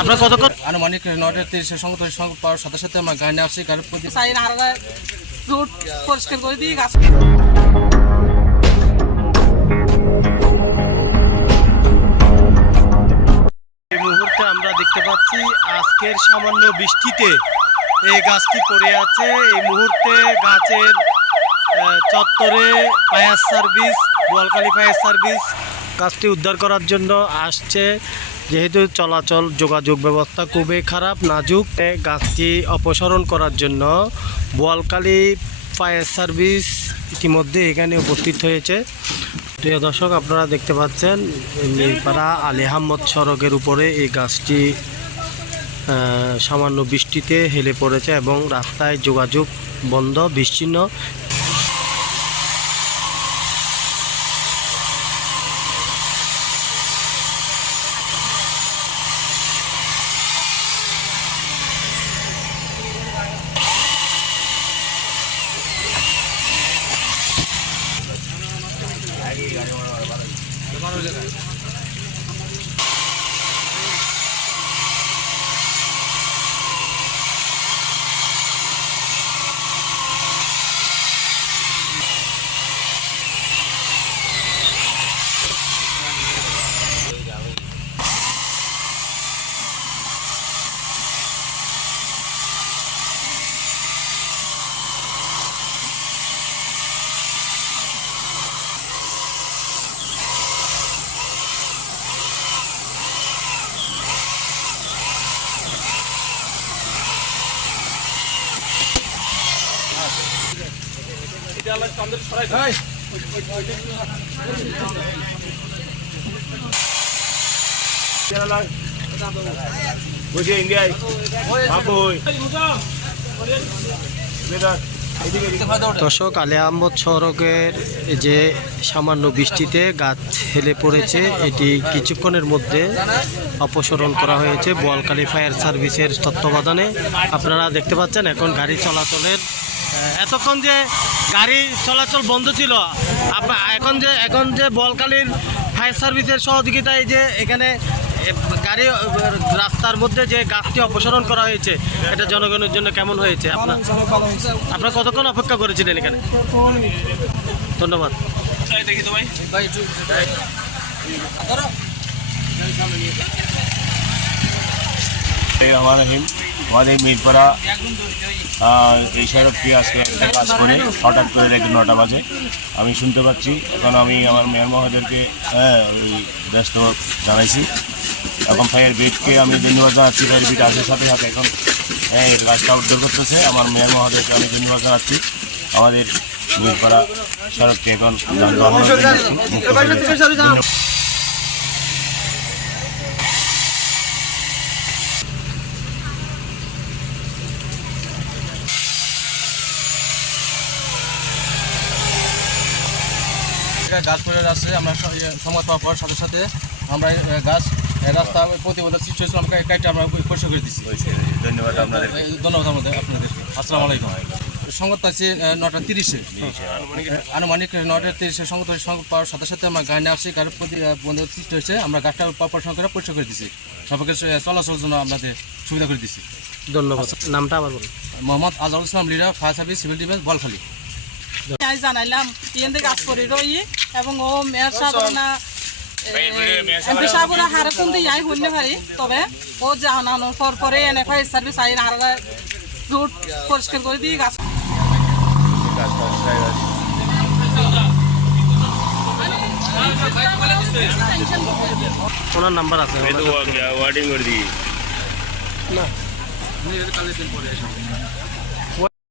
আপনার আনুমানিক তিরিশের সঙ্গে সঙ্গে পাওয়ার সাথে সাথে আমরা গাড়ি নিয়ে আসছি গাড়ির প্রতি রুট পরিষ্কার করে দিই গাছ এই মুহূর্তে আমরা দেখতে পাচ্ছি আজকের সামান্য বৃষ্টিতে এই গাছটি পড়ে আছে। এই মুহূর্তে গাছের চত্বরে fire service Boalkhali fire service. গাছটি উদ্ধার করার জন্য আসছে। যেহেতু চলাচল, যোগাযোগ ব্যবস্থা খুবই খারাপ, নাজুক গাছটি অপসারণ করার জন্য বোয়ালখালী ফায়ার সার্ভিস ইতিমধ্যে এখানে উপস্থিত হয়েছে। প্রিয় দর্শক, আপনারা দেখতে পাচ্ছেন মিরপাড়া আলী আহমদ সড়কের উপরে এই গাছটি সামান্য বৃষ্টিতে হেলে পড়েছে এবং রাস্তায় যোগাযোগ বন্ধ, বিচ্ছিন্ন। মানুষ দেখায়। বুঝে ইন্ডিয়ায়? দর্শক আলী আহমদ সড়কের যে সামান্য বৃষ্টিতে গাছ হেলে পড়েছে এটি কিছুক্ষণের মধ্যে অপসারণ করা হয়েছে বোয়ালখালী ফায়ার সার্ভিসের তত্ত্বাবধানে। আপনারা দেখতে পাচ্ছেন এখন গাড়ি চলাচলের এতক্ষণ যে গাড়ি চলাচল বন্ধ ছিল এখন যে এখন যে বোয়ালখালীর ফায়ার সার্ভিসের সহযোগিতায় যে এখানে গাড়ি রাস্তার মধ্যে যে গাছটি অপসারণ করা হয়েছে, এটা জনগণের জন্য কেমন হয়েছে? আপনার আপনারা কতক্ষণ অপেক্ষা করেছিলেন এখানে? ধন্যবাদ। আমাদের মিরপাড়া এই সড়কটি আজকে একটা কাজ করে, হঠাৎ করে দেখি নটা বাজে। আমি শুনতে পাচ্ছি, এখন আমি আমার মেয়র মহোদয়কে হ্যাঁ ওই ব্যস্ত জানাইছি। এখন ফায়ার ব্রিগেডকে আমি ধন্যবাদ জানাচ্ছি ফায়ার ব্রিগেড আসার সাথে সাথে এখন হ্যাঁ এর কাজটা উদ্যোগ করতেছে। আমার মেয়র মহোদয়কে আমি ধন্যবাদ জানাচ্ছি। আমাদের মিরপাড়া সড়কটি এখন একটা গাছ পড়ে আছে আমরা ইয়ে, সংবাদ পাওয়ার পর সাথে সাথে আমরা গাছ রাস্তা প্রতিবন্ধক সৃষ্টি হয়েছিল আমরা কাইটা আমরা পরিষ্কার করে দিচ্ছি ধন্যবাদ আপনাদের ধন্যবাদ আমাদের আপনাদেরকে আসসালামু আলাইকুম। সংবাদ পাচ্ছি নটা তিরিশে। আনুমানিক। নটা তিরিশে সংবাদ সংবাদ পাওয়ার সাথে সাথে আমরা গাড়ি আসছি গাড়ির প্রতি বন্ধক সৃষ্টি হয়েছে আমরা গাছটা পরিষ্কার করে পরিষ্কার করে দিচ্ছি সবাইকে চ- চলাচলের জন্য আমাদের সুবিধা করে দিচ্ছি ধন্যবাদ। নামটা আবার বলুন। Mohammad Azhar Islam leader fire service civil defence Boalkhali. আমি জানাইলাম ইয়েন থেকে কাজ করি রই এবং ও মেয়র সাহেব না বিশাপুরা হারে কোন দিয়ে আই হইলে পারি তবে ও জানানোর পর পরে এনে ফাই সার্ভিস আই আর রুট পরিষ্কার করে দিয়ে গাছ ওনার নাম্বার আছে ওয়ার্ডিং করে দিই। না।